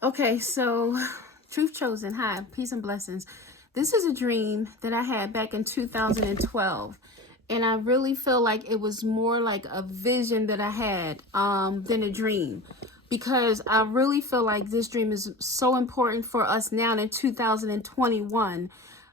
Okay, so Truth Chosen, hi, peace and blessings. This is a dream that I had back in 2012. And I really feel like it was more like a vision that I had than a dream. Because I really feel like this dream is so important for us now in 2021.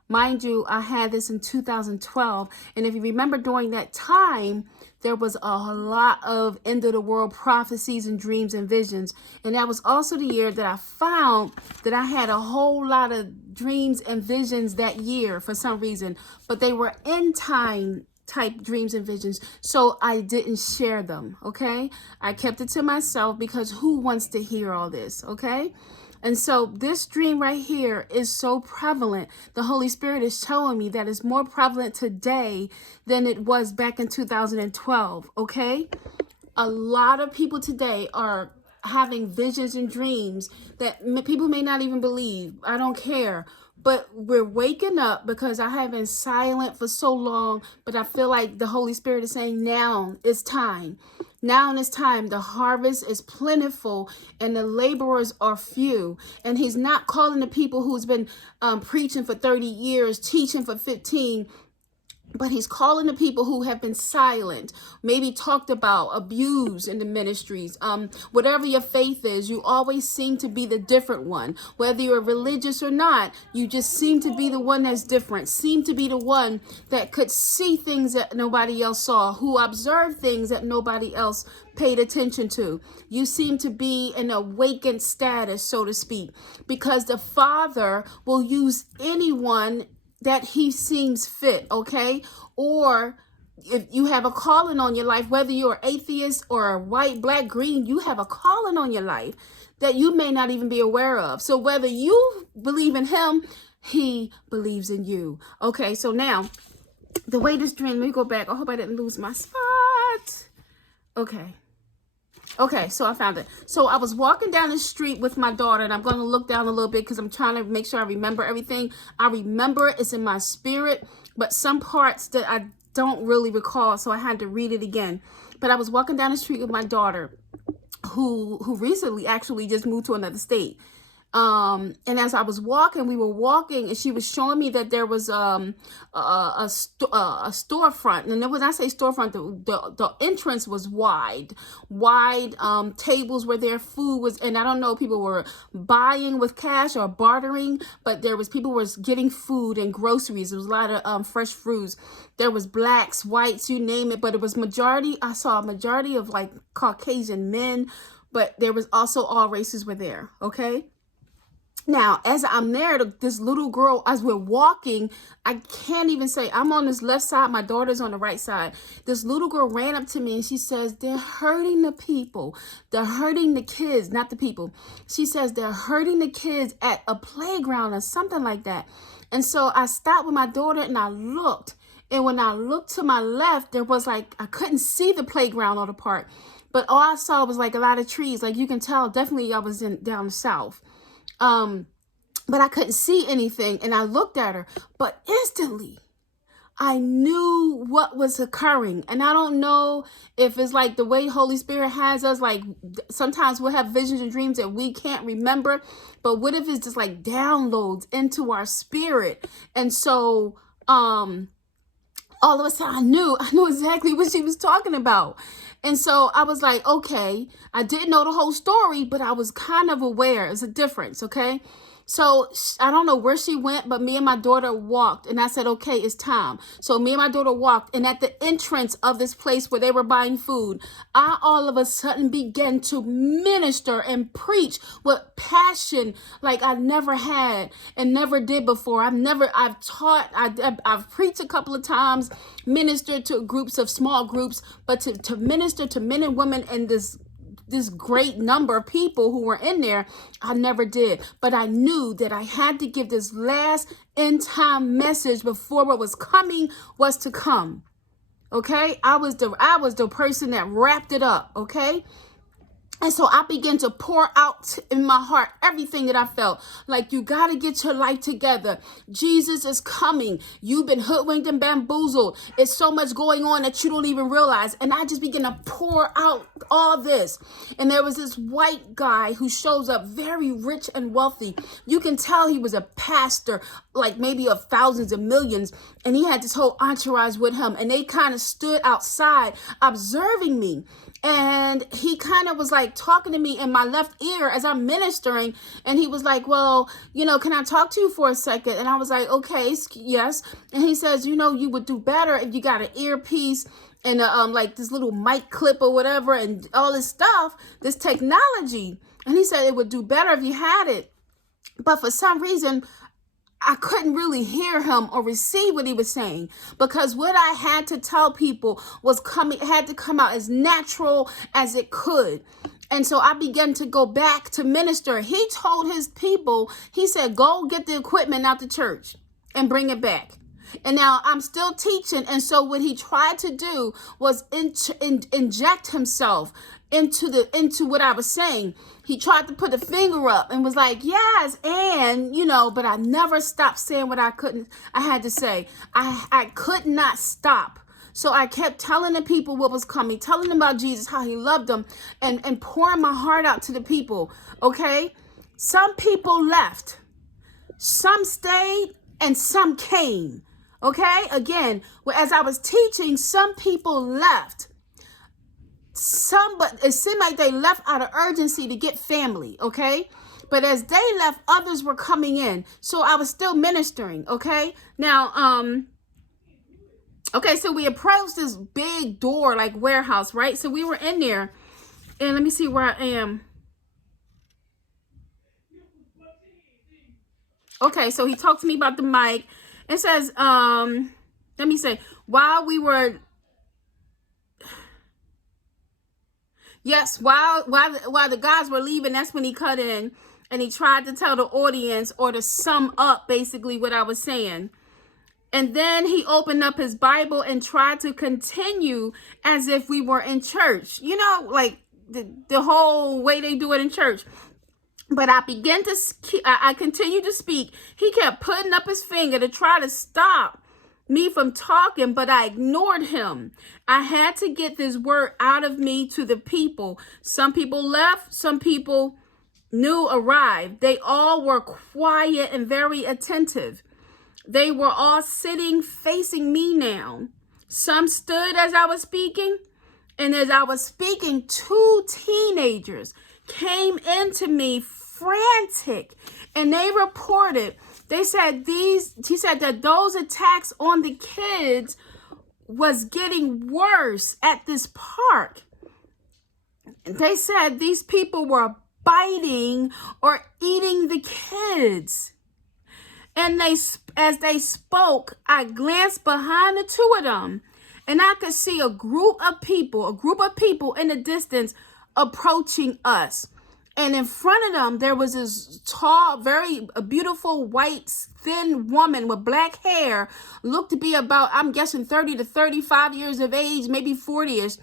Mind you, I had this in 2012. And if you remember during that time, there was a lot of end of the world prophecies and dreams and visions. And that was also the year that I found that I had a whole lot of dreams and visions that year for some reason. But they were end time type dreams and visions, so I didn't share them. Okay, I kept it to myself because who wants to hear all this? Okay. And so this dream right here is so prevalent. The Holy Spirit is showing me that it's more prevalent today than it was back in 2012. Okay. A lot of people today are having visions and dreams that people may not even believe. I don't care. But we're waking up because I have been silent for so long. But I feel like the Holy Spirit is saying now it's time. Now in this time, the harvest is plentiful and the laborers are few. And he's not calling the people who's been preaching for 30 years, teaching for 15, but he's calling the people who have been silent, maybe talked about, abused in the ministries. Whatever your faith is, you always seem to be the different one. Whether you're religious or not, you just seem to be the one that's different, seem to be the one that could see things that nobody else saw, who observed things that nobody else paid attention to. You seem to be in awakened status, so to speak, because the Father will use anyone that he seems fit, okay? Or if you have a calling on your life, whether you're atheist or a white, black, green, you have a calling on your life that you may not even be aware of. So whether you believe in him, he believes in you. Okay, so now the way this dream, let me go back. I hope I didn't lose my spot. Okay, so I found it. So I was walking down the street with my daughter, and I'm going to look down a little bit because I'm trying to make sure I remember everything. I remember it's in my spirit, but some parts that I don't really recall, so I had to read it again. But I was walking down the street with my daughter, who recently actually just moved to another state. And as I was walking, we were walking, and she was showing me that there was a storefront. And then when I say storefront, the entrance was wide. Tables were there, food was, and I don't know, people were buying with cash or bartering, but there was people was getting food and groceries. There was a lot of fresh fruits. There was blacks, whites, you name it, but it was majority. I saw a majority of like Caucasian men, but there was also all races were there. Okay. Now, as I'm there, this little girl, as we're walking, I can't even say, I'm on this left side, my daughter's on the right side. This little girl ran up to me and she says, they're hurting the people. They're hurting the kids, not the people. She says, they're hurting the kids at a playground or something like that. And so I stopped with my daughter and I looked. And when I looked to my left, there was like, I couldn't see the playground or the park. But all I saw was like a lot of trees. Like you can tell, definitely I was down south. But I couldn't see anything, and I looked at her, but instantly I knew what was occurring. And I don't know if it's like the way Holy Spirit has us, like sometimes we'll have visions and dreams that we can't remember, but what if it's just like downloads into our spirit? And so all of a sudden I knew exactly what she was talking about. And so I was like, okay, I didn't know the whole story, but I was kind of aware. It's a difference, okay? So I don't know where she went, but me and my daughter walked, and I said, okay, it's time. So me and my daughter walked, and at the entrance of this place where they were buying food, I all of a sudden began to minister and preach with passion like I never had and never did before. I've taught, I've preached a couple of times, ministered to groups of small groups, but to minister to men and women in this great number of people who were in there, I never did. But I knew that I had to give this last end time message before what was coming was to come. Okay? I was the person that wrapped it up. Okay? And so I began to pour out in my heart everything that I felt. Like, you got to get your life together. Jesus is coming. You've been hoodwinked and bamboozled. It's so much going on that you don't even realize. And I just began to pour out all this. And there was this white guy who shows up, very rich and wealthy. You can tell he was a pastor, like maybe of thousands of millions. And he had this whole entourage with him. And they kind of stood outside observing me. And he kind of was like talking to me in my left ear as I'm ministering. And he was like, well, can I talk to you for a second? And I was like, okay, yes. And he says, you would do better if you got an earpiece and like this little mic clip or whatever and all this stuff, this technology. And he said it would do better if you had it. But for some reason, I couldn't really hear him or receive what he was saying, because what I had to tell people had to come out as natural as it could. And so I began to go back to minister. He told his people, he said, go get the equipment out the church and bring it back. And now I'm still teaching. And so what he tried to do was inject himself into what I was saying. He tried to put a finger up and was like, yes, and, but I never stopped saying what I had to say. I could not stop. So I kept telling the people what was coming, telling them about Jesus, how he loved them, and pouring my heart out to the people. Okay. Some people left, some stayed, and some came. Okay. Again, as I was teaching, some people left. But it seemed like they left out of urgency to get family, okay? But as they left, others were coming in. So I was still ministering, okay? Now, okay, so we approached this big door, like warehouse, right? So we were in there, and let me see where I am. Okay, so he talked to me about the mic. It says, let me say, while the guys were leaving, that's when he cut in and he tried to tell the audience or to sum up basically what I was saying. And then he opened up his Bible and tried to continue as if we were in church, like the whole way they do it in church. But I continued to speak. He kept putting up his finger to try to stop me from talking, but I ignored him. I had to get this word out of me to the people. Some people left, some people new arrived. They all were quiet and very attentive. They were all sitting facing me now. Some stood as I was speaking, and as I was speaking, 2 teenagers came into me frantic, and they reported. He said that those attacks on the kids was getting worse at this park. They said these people were biting or eating the kids. And as they spoke, I glanced behind the 2 of them, and I could see a group of people in the distance approaching us. And in front of them, there was this tall, very beautiful, white, thin woman with black hair, looked to be about, I'm guessing, 30 to 35 years of age, maybe 40-ish.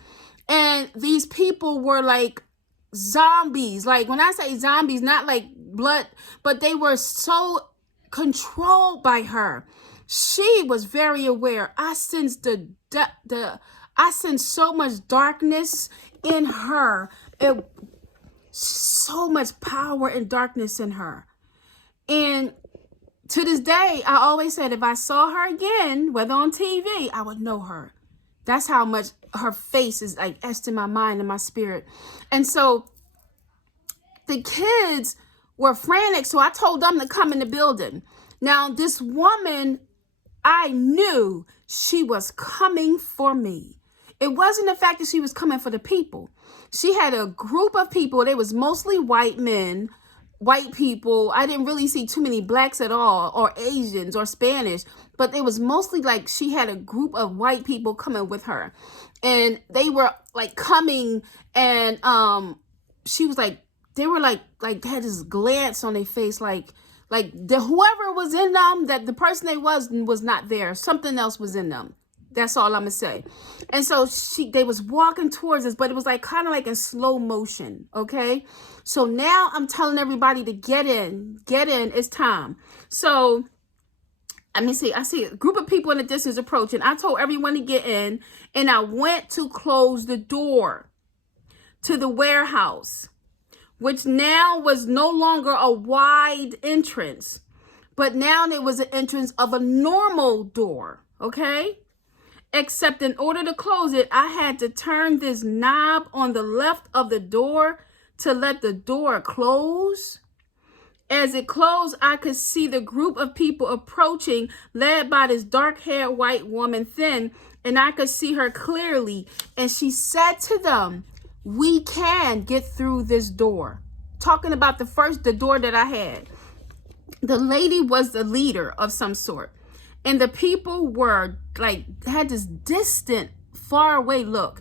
And these people were like zombies. Like, when I say zombies, not like blood, but they were so controlled by her. She was very aware. I sensed I sensed so much darkness in her. So much power and darkness in her. And to this day, I always said if I saw her again, whether on TV, I would know her. That's how much her face is like etched in my mind and my spirit. And so the kids were frantic, so I told them to come in the building. Now, this woman, I knew she was coming for me. It wasn't the fact that she was coming for the people. She had a group of people. They was mostly white men, white people. I didn't really see too many blacks at all, or Asians or Spanish, but it was mostly like she had a group of white people coming with her. And they were like coming, and she was like, they were like they had this glance on their face, like whoever was in them, that the person they was not there. Something else was in them. That's all I'm gonna say. And so they was walking towards us, but it was like kind of like in slow motion. Okay. So now I'm telling everybody to get in. It's time. So let me see. I see a group of people in the distance approaching. I told everyone to get in, and I went to close the door to the warehouse, which now was no longer a wide entrance, but now it was an entrance of a normal door. Okay. Except in order to close it, I had to turn this knob on the left of the door to let the door close. As it closed, I could see the group of people approaching, led by this dark-haired white woman, thin, and I could see her clearly. And she said to them, "We can get through this door." Talking about the door that I had. The lady was the leader of some sort. And the people were like, had this distant, far away look.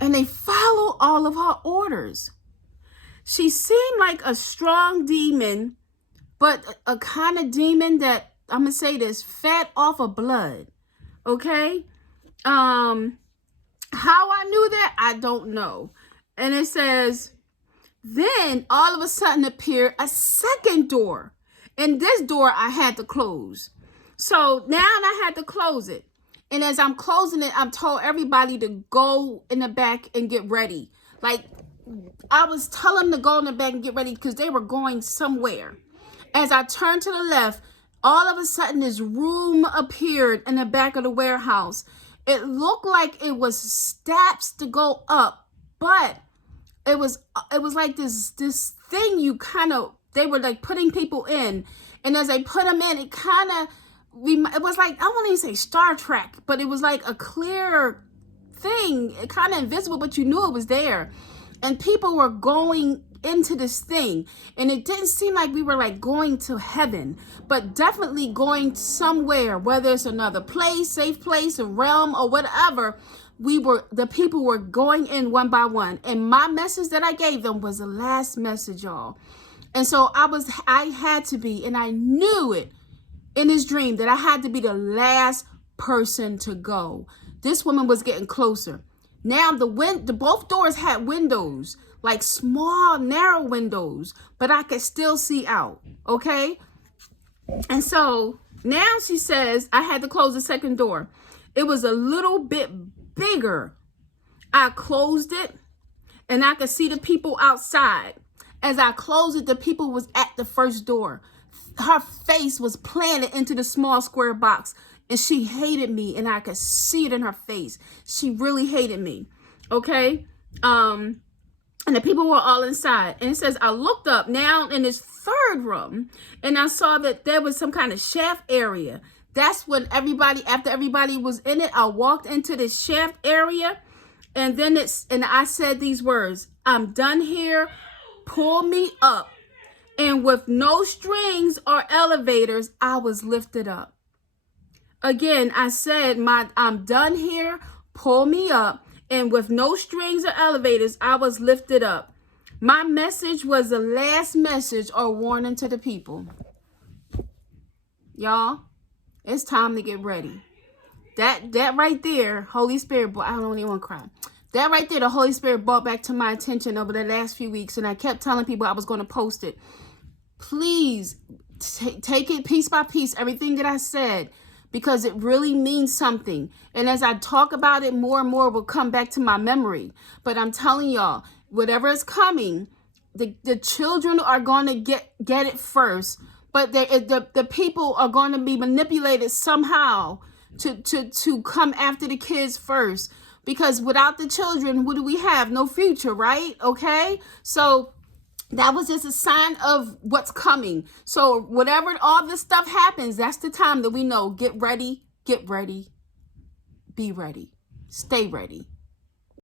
And they followed all of her orders. She seemed like a strong demon, but a kind of demon that, I'm going to say this, fed off of blood. Okay? How I knew that, I don't know. And it says, then all of a sudden appeared a second door. And this door I had to close. So now I had to close it. And as I'm closing it, I'm told everybody to go in the back and get ready. Like, I was telling them to go in the back and get ready because they were going somewhere. As I turned to the left, all of a sudden this room appeared in the back of the warehouse. It looked like it was steps to go up, but it was like this thing they were like putting people in. And as they put them in, it was like, I won't even say Star Trek, but it was like a clear thing, kind of invisible, but you knew it was there. And people were going into this thing, and it didn't seem like we were like going to heaven, but definitely going somewhere, whether it's another place, safe place, a realm, or whatever. The people were going in one by one, and my message that I gave them was the last message, y'all. And so I had to be, and I knew it in this dream that I had to be the last person to go. This woman was getting closer. Now both doors had windows, like small, narrow windows, but I could still see out. Okay. And so now she says I had to close the second door. It was a little bit bigger. I closed it, and I could see the people outside. As I closed it, the people was at the first door. Her face was planted into the small square box, and she hated me, and I could see it in her face. She really hated me. Okay. And the people were all inside. And it says, I looked up now in this third room, and I saw that there was some kind of shaft area. That's when after everybody was in it, I walked into this shaft area, and then I said these words, "I'm done here. Pull me up." And with no strings or elevators, I was lifted up. Again, I said, I'm done here. Pull me up. And with no strings or elevators, I was lifted up. My message was the last message or warning to the people. Y'all, it's time to get ready. That right there, Holy Spirit, boy, I don't even want to cry. That right there, the Holy Spirit brought back to my attention over the last few weeks. And I kept telling people I was going to post it. Please take it piece by piece, everything that I said, because it really means something. And as I talk about it, more and more will come back to my memory. But I'm telling y'all, whatever is coming, the children are going to get it first. But the people are going to be manipulated somehow to come after the kids first. Because without the children, what do we have? No future, right? Okay? So that was just a sign of what's coming. So whatever all this stuff happens, that's the time that we know, get ready, be ready, stay ready.